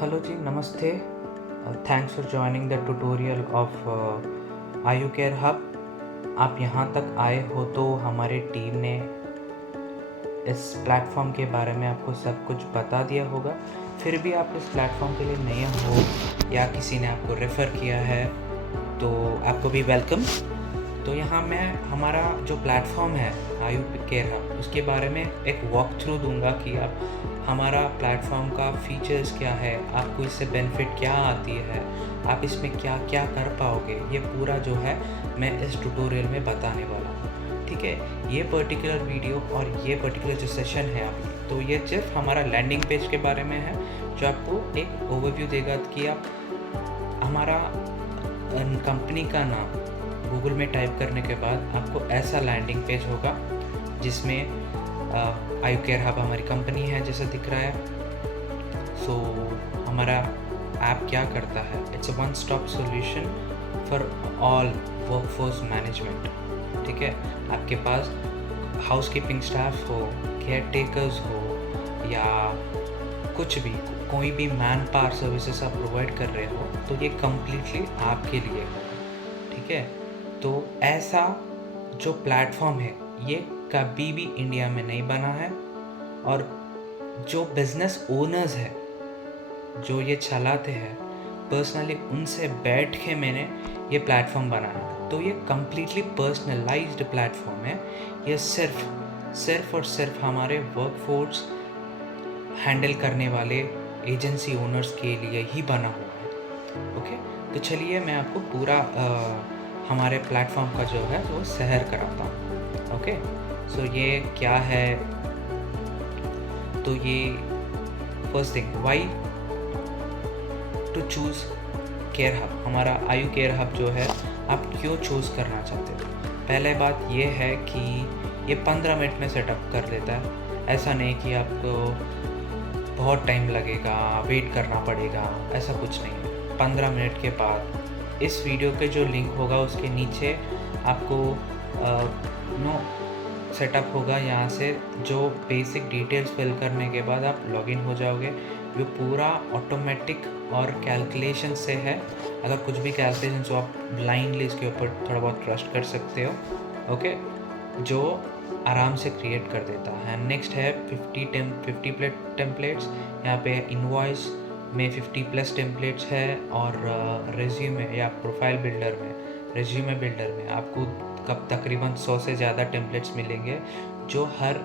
Hello जी, नमस्ते। Thanks for joining the tutorial of आयु care hub. आप यहाँ तक आए हो तो हमारे टीम ने इस प्लेटफॉर्म के बारे में आपको सब कुछ बता दिया होगा। फिर भी आप इस प्लेटफॉर्म के लिए नए हो या किसी ने आपको रेफ़र किया है तो आपको भी वेलकम। तो यहाँ मैं हमारा जो प्लेटफॉर्म है आयु केयर हब, उसके बारे में एक वॉक थ्रू दूंगा कि आप हमारा प्लेटफॉर्म का फीचर्स क्या है, आपको इससे बेनिफिट क्या आती है, आप इसमें क्या क्या कर पाओगे, ये पूरा जो है मैं इस ट्यूटोरियल में बताने वाला हूँ। ठीक है, ये पर्टिकुलर वीडियो और ये पर्टिकुलर जो सेशन है अभी, तो ये सिर्फ हमारा लैंडिंग पेज के बारे में है, जो आपको एक ओवरव्यू देगा कि आप हमारा कंपनी का नाम गूगल में टाइप करने के बाद आपको ऐसा लैंडिंग पेज होगा जिसमें आयु केयर हब हमारी कंपनी है जैसा दिख रहा है। सो हमारा ऐप क्या करता है, it's a one stop solution for all workforce management. ठीक है, आपके पास हाउसकीपिंग स्टाफ हो, केयर टेकर्स हो या कुछ भी, कोई भी मैन पावर सर्विसेज आप प्रोवाइड कर रहे हो तो ये कम्प्लीटली आपके लिए होगा। ठीक है, तो ऐसा जो प्लेटफॉर्म है ये कभी भी इंडिया में नहीं बना है, और जो बिजनेस ओनर्स है जो ये चलाते हैं पर्सनली उनसे बैठ के मैंने ये प्लेटफॉर्म बनाया। तो ये कम्प्लीटली पर्सनलाइज्ड प्लेटफॉर्म है। ये सिर्फ और सिर्फ हमारे वर्कफोर्स हैंडल करने वाले एजेंसी ओनर्स के लिए ही बना हुआ है। ओके, तो चलिए मैं आपको पूरा हमारे प्लेटफॉर्म का जो है वो शहर कराता हूँ। ओके, सो ये क्या है, तो ये first thing, why to choose care hub. हमारा आयु केयर हब जो है आप क्यों चूज़ करना चाहते हो। पहले बात ये है कि ये 15 मिनट में सेटअप कर लेता है। ऐसा नहीं कि आपको बहुत टाइम लगेगा, वेट करना पड़ेगा, ऐसा कुछ नहीं है। 15 मिनट के बाद इस वीडियो के जो लिंक होगा उसके नीचे आपको सेटअप होगा। यहाँ से जो बेसिक डिटेल्स फिल करने के बाद आप लॉगिन हो जाओगे। ये पूरा ऑटोमेटिक और कैलकुलेशन से है। अगर कुछ भी कैलकुलेशन तो आप ब्लाइंडली इसके ऊपर थोड़ा बहुत ट्रस्ट कर सकते हो। ओके, जो आराम से क्रिएट कर देता है। नेक्स्ट है 50 टेम्पलेट्स। यहाँ पे इनवॉइस में 50+ टेम्पलेट्स है, और रेज्यूमे या प्रोफाइल बिल्डर में, रेज्यूमे बिल्डर में आपको कब तकरीबन 100 से ज़्यादा टेम्पलेट्स मिलेंगे, जो हर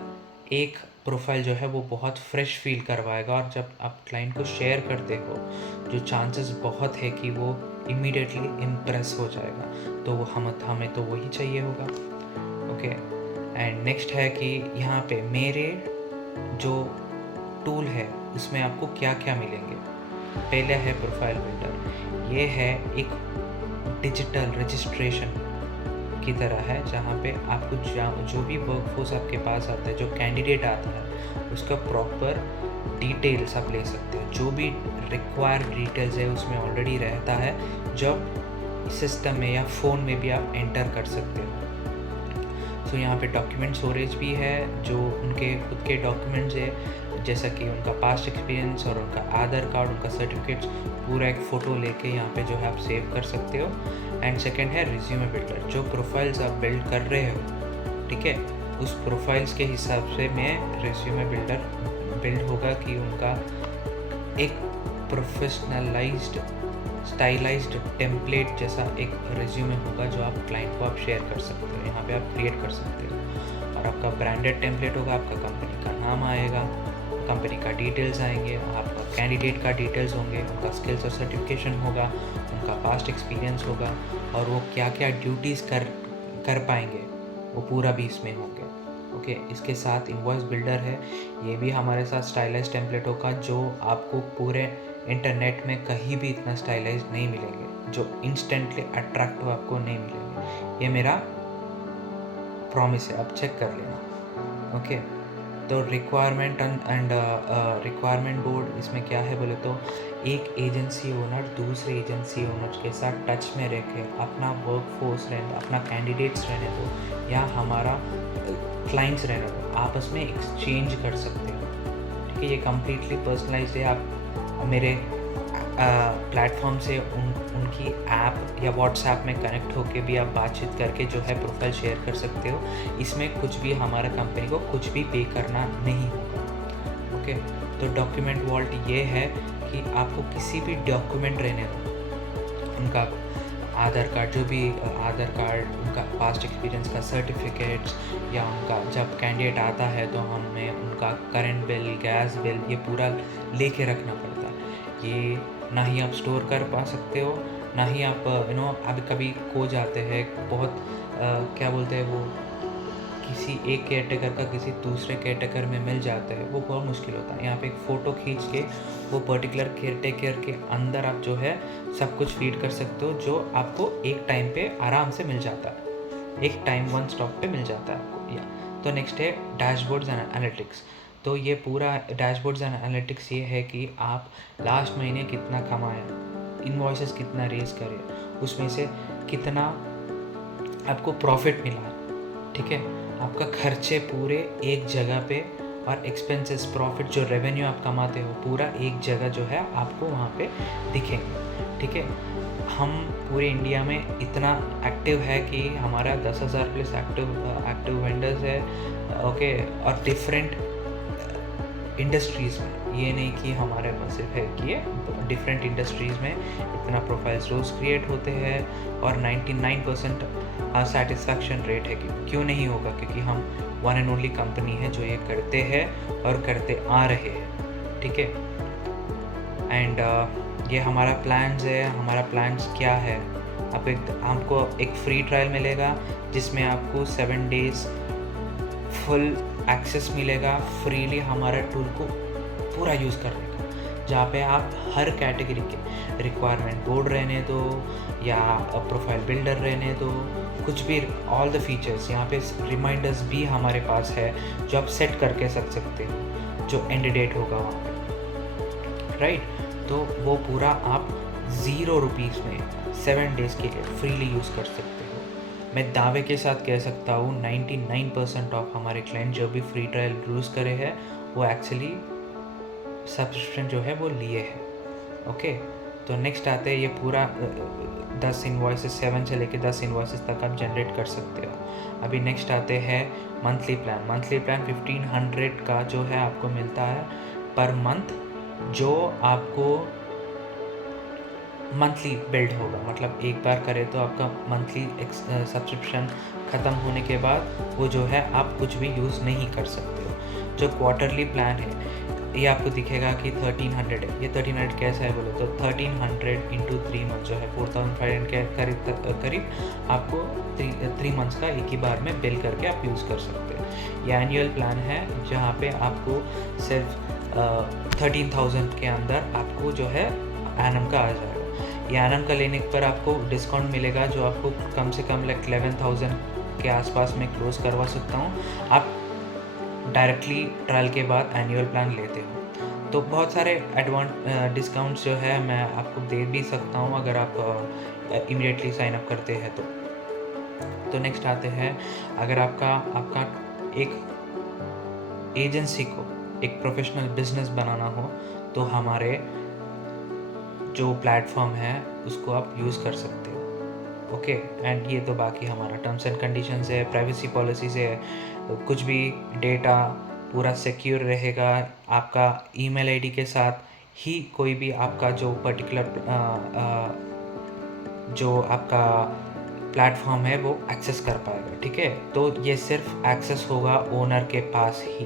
एक प्रोफाइल जो है वो बहुत फ्रेश फील करवाएगा। और जब आप क्लाइंट को शेयर करते हो जो चांसेस बहुत है कि वो इमीडिएटली इम्प्रेस हो जाएगा, तो वो हमें तो वही चाहिए होगा। ओके, एंड नेक्स्ट है कि यहाँ पे मेरे जो टूल है उसमें आपको क्या क्या मिलेंगे। पहले है प्रोफाइल बिल्डर। ये है एक डिजिटल रजिस्ट्रेशन की तरह है, जहाँ पे आपको जो भी वर्कफोर्स आपके पास आता है, जो कैंडिडेट आता है, उसका प्रॉपर डिटेल्स आप ले सकते हो। जो भी रिक्वायर्ड डिटेल्स है उसमें ऑलरेडी रहता है, जब सिस्टम में या फ़ोन में भी आप एंटर कर सकते हो। तो यहाँ पे डॉक्यूमेंट स्टोरेज भी है, जो उनके खुद के डॉक्यूमेंट्स है, जैसा कि उनका पास्ट एक्सपीरियंस और उनका आधार कार्ड, उनका सर्टिफिकेट्स, पूरा एक फ़ोटो लेके यहाँ पे जो है आप सेव कर सकते हो। एंड सेकंड है रिज्यूमे बिल्डर। जो प्रोफाइल्स आप बिल्ड कर रहे हो, ठीक है, उस प्रोफाइल्स के हिसाब से मैं रिज्यूमे बिल्डर बिल्ड होगा कि उनका एक प्रोफेशनलाइज्ड स्टाइलाइज्ड टेम्पलेट जैसा एक रिज्यूमे होगा, जो आप क्लाइंट को आप शेयर कर सकते हो, यहाँ पे आप क्रिएट कर सकते हो। और आपका ब्रांडेड टेम्पलेट होगा, आपका कंपनी का नाम आएगा, कंपनी का डिटेल्स आएंगे, आपका कैंडिडेट का डिटेल्स होंगे, उनका स्किल्स और सर्टिफिकेशन होगा, उनका पास्ट एक्सपीरियंस होगा, और वो क्या क्या ड्यूटीज़ कर पाएंगे वो पूरा भी इसमें होंगे। ओके, इसके साथ इनवॉइस बिल्डर है। ये भी हमारे साथ स्टाइलाइज्ड टेम्पलेट होगा, जो आपको पूरे इंटरनेट में कहीं भी इतना स्टाइलाइज्ड नहीं मिलेंगे, जो इंस्टेंटली अट्रैक्टिव आपको नहीं मिलेंगे। ये मेरा प्रॉमिस है, आप चेक कर लेना। ओके, तो रिक्वायरमेंट एंड रिक्वायरमेंट बोर्ड इसमें क्या है बोले तो, एक एजेंसी ओनर दूसरे एजेंसी ओनर के साथ टच में रह के अपना वर्कफोर्स रहने, अपना कैंडिडेट्स रहने दो या हमारा क्लाइंट्स रहने दो, आपस में एक्सचेंज कर सकते हो। ठीक है, ये कम्प्लीटली पर्सनलाइज्ड है। आप मेरे प्लेटफॉर्म से उनकी ऐप या व्हाट्सएप में कनेक्ट होके भी आप बातचीत करके जो है प्रोफाइल शेयर कर सकते हो। इसमें कुछ भी हमारा कंपनी को कुछ भी पे करना नहीं होगा। ओके, तो डॉक्यूमेंट वॉल्ट ये है कि आपको किसी भी डॉक्यूमेंट रहने दो, उनका आधार कार्ड, जो भी आधार कार्ड, उनका पास्ट एक्सपीरियंस का सर्टिफिकेट्स, या उनका जब कैंडिडेट आता है तो हमें उनका करंट बिल, गैस बिल, ये पूरा लेके रखना पड़ता है। ये ना ही आप स्टोर कर पा सकते हो, ना ही आप अभी कभी खो जाते हैं, बहुत क्या बोलते हैं वो, किसी एक केयरटेकर का किसी दूसरे केयरटेकर में मिल जाता है, वो बहुत मुश्किल होता है। यहाँ पे एक फ़ोटो खींच के वो पर्टिकुलर केयरटेकर के अंदर आप जो है सब कुछ फीड कर सकते हो, जो आपको एक टाइम पे आराम से मिल जाता है, एक टाइम वन स्टॉप पे मिल जाता है आपको। या तो नेक्स्ट है डैशबोर्ड्स एंड एनालिटिक्स। तो ये पूरा डैशबोर्ड्स एंड एनालिटिक्स ये है कि आप लास्ट महीने कितना कमाया, इनवॉइसेस कितना रेज करे, उसमें से कितना आपको प्रॉफिट मिला, ठीक है, आपका खर्चे पूरे एक जगह पे, और एक्सपेंसेस, प्रॉफिट, जो रेवेन्यू आप कमाते हो पूरा एक जगह जो है आपको वहाँ पे दिखेंगे, ठीक है। हम पूरे इंडिया में इतना एक्टिव है कि हमारा 10,000 प्लस एक्टिव वेंडर्स है, ओके, और डिफरेंट इंडस्ट्रीज़ में। ये नहीं कि हमारे पास सिर्फ है कि ये डिफरेंट इंडस्ट्रीज़ में इतना प्रोफाइल्स रोज़ क्रिएट होते हैं, और 99% सेटिस्फैक्शन रेट है। कि क्यों नहीं होगा, क्योंकि हम वन एंड ओनली कंपनी है जो ये करते हैं और करते आ रहे हैं, ठीक है। एंड ये हमारा प्लान्स है। हमारा प्लान्स क्या है, आपको एक फ्री ट्रायल मिलेगा जिसमें आपको 7 डेज़ फुल एक्सेस मिलेगा फ्रीली हमारा टूल को पूरा यूज़ करने का, जहाँ पे आप हर कैटेगरी के रिक्वायरमेंट बोर्ड रहने दो या प्रोफाइल बिल्डर रहने दो, कुछ भी, ऑल द फीचर्स यहाँ पे, रिमाइंडर्स भी हमारे पास है जो आप सेट करके सकते हो, जो एंड डेट होगा वहाँ पे, राइट। तो वो पूरा आप 0 रुपीज़ में 7 डेज़ के लिए फ्रीली यूज़ कर सकते हो। मैं दावे के साथ कह सकता हूँ 99% ऑफ हमारे क्लाइंट जो भी फ्री ट्रायल यूज़ करे हैं वो एक्चुअली सब्सक्रिप्शन जो है वो लिए हैं, ओके। तो नेक्स्ट आते हैं, ये पूरा 10 इन्वॉइसेस, 7 से लेके 10 इन्वॉइसेस तक आप जनरेट कर सकते हो। अभी नेक्स्ट आते हैं मंथली प्लान। मंथली प्लान 1500 का जो है आपको मिलता है पर मंथ, जो आपको मंथली बिल्ड होगा, मतलब एक बार करें तो आपका मंथली सब्सक्रिप्शन ख़त्म होने के बाद वो जो है आप कुछ भी यूज़ नहीं कर सकते हो। जो क्वार्टरली प्लान है ये आपको दिखेगा कि 1300 है। ये 1300 कैसा है बोले तो 1300 इंटू 3 मंथ जो है 4500 के करीब आपको 3 मंथ्स का एक ही बार में बिल करके आप यूज़ कर सकते हो। ये एनुअल प्लान है जहाँ पे आपको सिर्फ 13,000 के अंदर आपको जो है एनम का आ जाएगा। ये एनम का लेने पर आपको डिस्काउंट मिलेगा जो आपको कम से कम 11,000 के आसपास में क्लोज करवा सकता हूँ। आप डायरेक्टली ट्रायल के बाद एनुअल प्लान लेते हो तो बहुत सारे डिस्काउंट्स जो है मैं आपको दे भी सकता हूँ अगर आप इमीडिएटली साइन अप करते हैं तो नेक्स्ट आते हैं, अगर आपका एक एजेंसी को एक प्रोफेशनल बिजनेस बनाना हो तो हमारे जो प्लेटफॉर्म है उसको आप यूज़ कर सकते हो, ओके। एंड ये तो बाकी हमारा टर्म्स एंड कंडीशंस है, प्राइवेसी पॉलिसीज़ है, कुछ भी डेटा पूरा सिक्योर रहेगा। आपका ईमेल आईडी के साथ ही कोई भी आपका जो पर्टिकुलर जो आपका प्लेटफॉर्म है वो एक्सेस कर पाएगा, ठीक है। तो ये सिर्फ एक्सेस होगा ओनर के पास ही,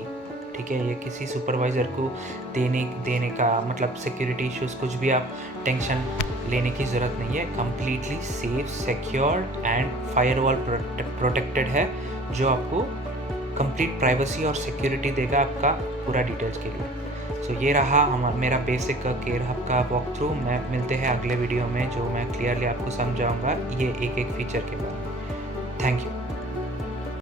ठीक है। ये किसी सुपरवाइज़र को देने का मतलब सिक्योरिटी इश्यूज़ कुछ भी आप टेंशन लेने की ज़रूरत नहीं है। Completely safe, secured and firewall protected है जो आपको कंप्लीट प्राइवेसी और सिक्योरिटी देगा आपका पूरा डिटेल्स के लिए। सो ये रहा मेरा बेसिक केयर हब का वॉक थ्रू। मैं मिलते हैं अगले वीडियो में जो मैं क्लियरली आपको समझाऊंगा ये एक फीचर के बारे में। Thank you.